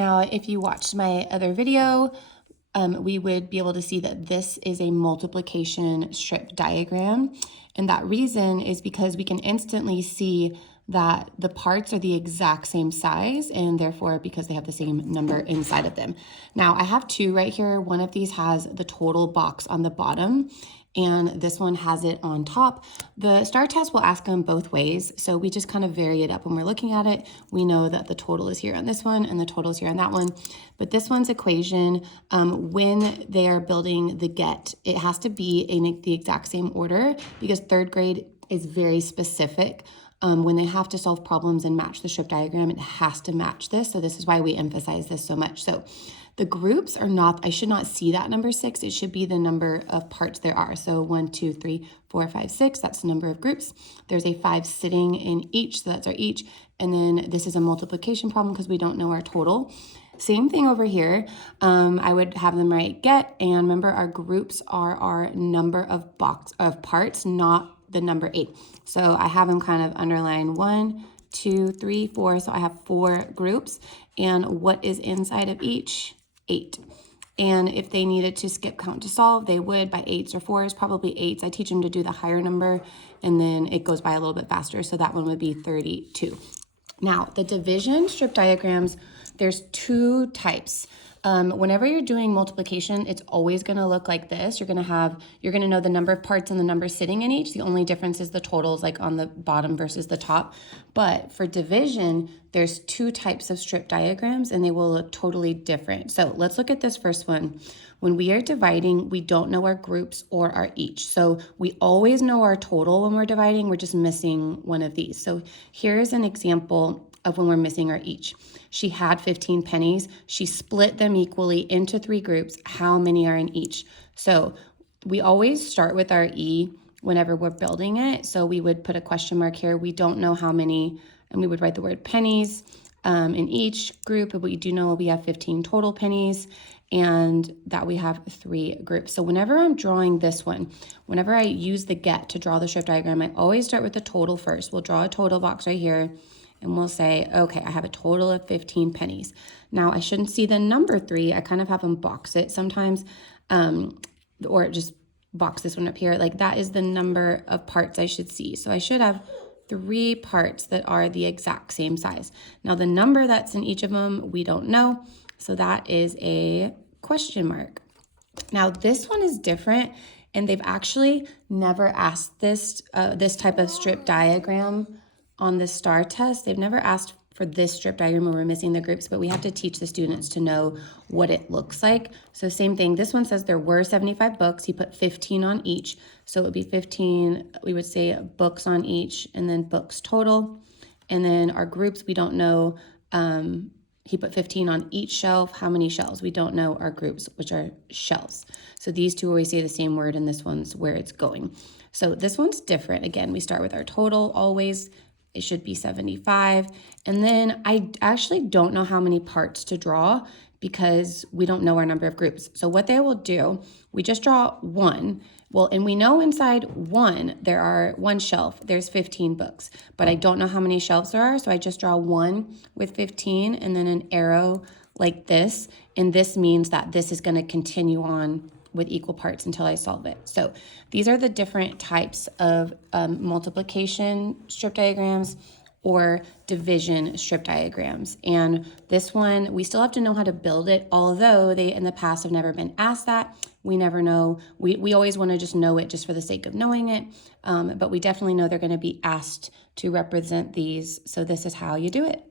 Now, if you watched my other video, we would be able to see that this is a multiplication strip diagram. And that reason is because we can instantly see that the parts are the exact same size, and therefore because they have the same number inside of them. Now I have two right here. One of these has the total box on the bottom, and this one has it on top. The STAR test will ask them both ways, so we just kind of vary it up when we're looking at it. We know that the total is here on this one and the total is here on that one, but this one's equation, when they are building the GET, it has to be in the exact same order because third grade is very specific. When they have to solve problems and match the strip diagram, it has to match this. So this is why we emphasize this so much. So the groups are not, I should not see that number 6. It should be the number of parts there are. So 1, 2, 3, 4, 5, 6, that's the number of groups. There's a 5 sitting in each, so that's our each. And then this is a multiplication problem because we don't know our total. Same thing over here. I would have them write GET, and remember our groups are our number of parts, not the number 8. So I have them kind of underline 1, 2, 3, 4. So I have 4 groups. And what is inside of each? 8. And if they needed to skip count to solve, they would by 8s or 4s, probably 8s. I teach them to do the higher number, and then it goes by a little bit faster. So that one would be 32. Now, the division strip diagrams, there's 2 types. Whenever you're doing multiplication, it's always going to look like this. You're going to know the number of parts and the number sitting in each. The only difference is the totals, like on the bottom versus the top. But for division, there's 2 types of strip diagrams, and they will look totally different. So let's look at this first one. When we are dividing, we don't know our groups or our each. So we always know our total when we're dividing. We're just missing one of these. So here's an example of when we're missing our each. She had 15 pennies. She split them equally into 3 groups. How many are in each? So we always start with our E whenever we're building it. So we would put a question mark here. We don't know how many, and we would write the word pennies in each group, but we do know we have 15 total pennies and that we have 3 groups. So whenever I'm drawing this one, whenever I use the GET to draw the strip diagram, I always start with the total first. We'll draw a total box right here. And we'll say, okay, I have a total of 15 pennies. Now, I shouldn't see the number 3. I kind of have them box it sometimes, or just box this one up here. Like that is the number of parts I should see. So I should have 3 parts that are the exact same size. Now, the number that's in each of them, we don't know. So that is a question mark. Now, this one is different, and they've actually never asked this type of strip diagram on the STAR test. They've never asked for this strip diagram where we're missing the groups, but we have to teach the students to know what it looks like. So same thing, this one says there were 75 books. He put 15 on each. So it would be 15, we would say books on each, and then books total. And then our groups, we don't know, he put 15 on each shelf. How many shelves? We don't know our groups, which are shelves. So these two always say the same word, and this one's where it's going. So this one's different. Again, we start with our total always. It should be 75. And then I actually don't know how many parts to draw because we don't know our number of groups. So what they will do, we just draw 1. Well, and we know inside 1, there are 1 shelf, there's 15 books, but I don't know how many shelves there are. So I just draw 1 with 15 and then an arrow like this. And this means that this is going to continue on with equal parts until I solve it. So these are the different types of multiplication strip diagrams or division strip diagrams. And this one, we still have to know how to build it, although they in the past have never been asked that. We never know. We always want to just know it just for the sake of knowing it, but we definitely know they're going to be asked to represent these. So this is how you do it.